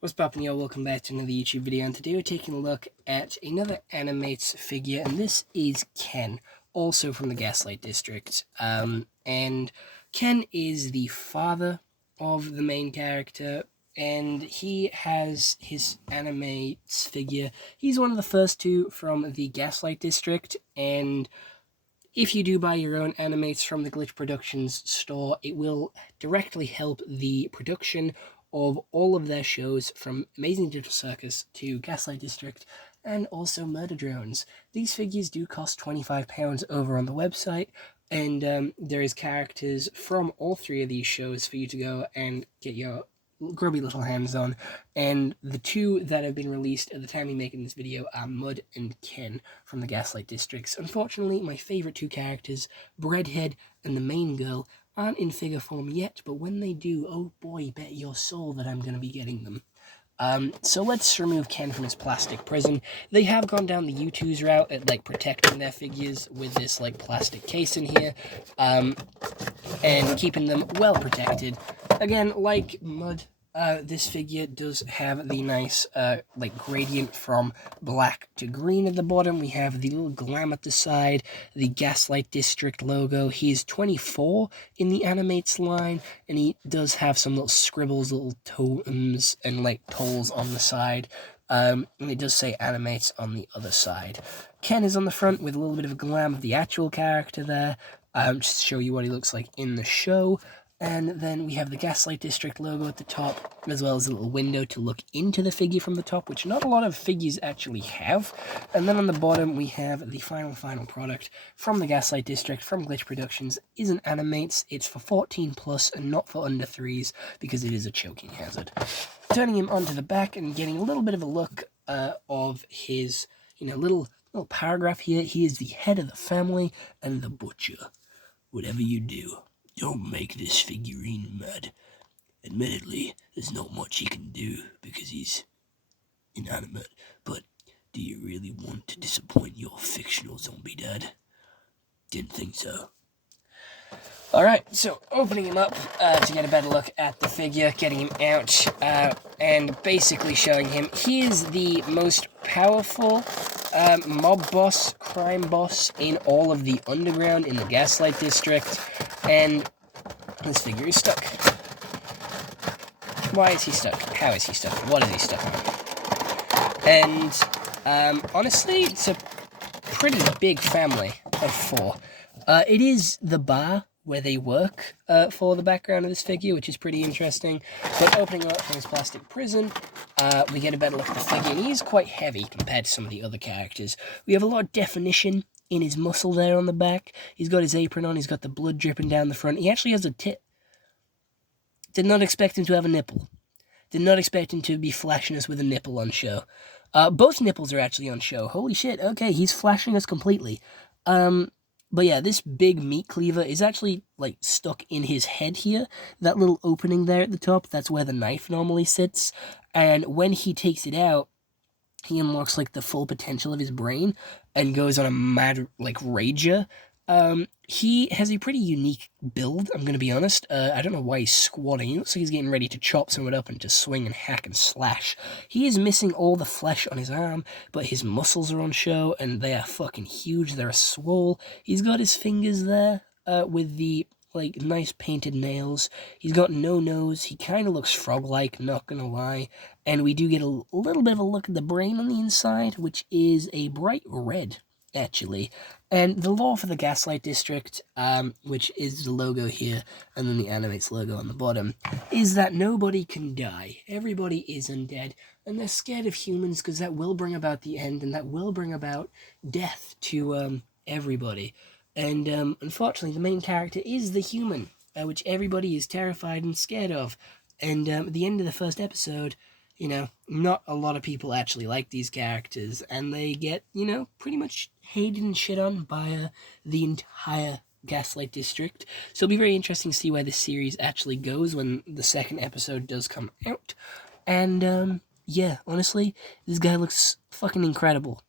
What's poppin', y'all? Welcome back to another YouTube video, and today we're taking a look at another AniMatez figure, and this is Ken, also from the Gaslight District. And Ken is the father of the main character, and he has his AniMatez figure. He's one of the first two from the Gaslight District, and if you do buy your own AniMatez from the Glitch Productions store, it will directly help the production of all of their shows, from Amazing Digital Circus to Gaslight District and also Murder Drones. These figures do cost £25 over on the website, and there is characters from all three of these shows for you to go and get your grubby little hands on, and the two that have been released at the time of making this video are Mud and Ken from the Gaslight Districts. Unfortunately, my favourite two characters, Breadhead and the main girl, aren't in figure form yet, but when they do, oh boy, bet your soul that I'm going to be getting them. So let's remove Ken from his plastic prison. They have gone down the U2's route at, protecting their figures with this, plastic case in here, and keeping them well protected. Again, like Mud, this figure does have the nice, gradient from black to green at the bottom. We have the little glam at the side, the Gaslight District logo. He's 24 in the AniMatez line, and he does have some little scribbles, little totems, and, tolls on the side. And it does say AniMatez on the other side. Ken is on the front with a little bit of a glam of the actual character there, just to show you what he looks like in the show. And then we have the Gaslight District logo at the top, as well as a little window to look into the figure from the top, which not a lot of figures actually have. And then on the bottom, we have the final product from the Gaslight District, from Glitch Productions. Is an AniMatez. It's for 14 plus and not for under 3s, because it is a choking hazard. Turning him onto the back and getting a little bit of a look of his, little paragraph here. He is the head of the family and the butcher. Whatever you do, don't make this figurine mad. Admittedly, there's not much he can do because he's inanimate, but do you really want to disappoint your fictional zombie dad? Didn't think so. Alright, so opening him up to get a better look at the figure, getting him out, and basically showing him he is the most powerful mob boss, crime boss in all of the underground in the Gaslight District, and this figure is stuck. Why is he stuck? How is he stuck? What is he stuck on? And honestly, it's a pretty big family of 4. It is the bar where they work for the background of this figure, which is pretty interesting. But opening up from his plastic prison, we get a better look at the figure, and he is quite heavy compared to some of the other characters. We have a lot of definition in his muscle there on the back. He's got his apron on, he's got the blood dripping down the front. He actually has a tit. Did not expect him to have a nipple. Did not expect him to be flashing us with a nipple on show. Both nipples are actually on show. Holy shit, okay, he's flashing us completely. But yeah, this big meat cleaver is actually, stuck in his head here. That little opening there at the top, that's where the knife normally sits. And when he takes it out, he unlocks, the full potential of his brain and goes on a mad, rager. He has a pretty unique build, I'm going to be honest. I don't know why he's squatting. He looks like he's getting ready to chop someone up and to swing and hack and slash. He is missing all the flesh on his arm, but his muscles are on show, and they are fucking huge. They're swole. He's got his fingers there, with the, nice painted nails. He's got no nose. He kind of looks frog-like, not gonna lie. And we do get a little bit of a look at the brain on the inside, which is a bright red, actually. And the law for the Gaslight District, which is the logo here, and then the AniMatez logo on the bottom, is that nobody can die. Everybody is undead, and they're scared of humans because that will bring about the end, and that will bring about death to everybody. And unfortunately, the main character is the human, which everybody is terrified and scared of. And at the end of the first episode, not a lot of people actually like these characters, and they get, pretty much hated and shit on by the entire Gaslight District. So it'll be very interesting to see where this series actually goes when the second episode does come out. And, yeah, honestly, this guy looks fucking incredible.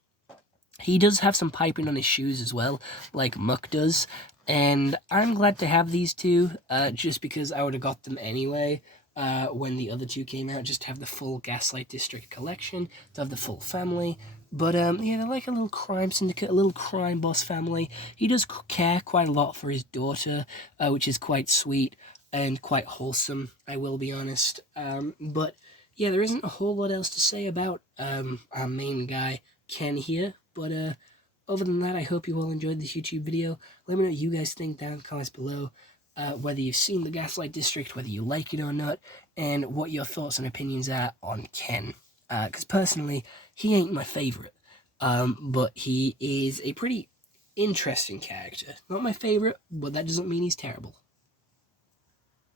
He does have some piping on his shoes as well, like Muck does, and I'm glad to have these two, just because I would have got them anyway. when the other two came out, just to have the full Gaslight District collection, to have the full family. But yeah, they're like a little crime syndicate, a little crime boss family. He does care quite a lot for his daughter, which is quite sweet and quite wholesome, I will be honest. But yeah, there isn't a whole lot else to say about our main guy, Ken, here. But other than that, I hope you all enjoyed this YouTube video. Let me know what you guys think down in the comments below. Whether you've seen the Gaslight District, whether you like it or not, and what your thoughts and opinions are on Ken. Because personally, he ain't my favourite, but he is a pretty interesting character. Not my favourite, but that doesn't mean he's terrible.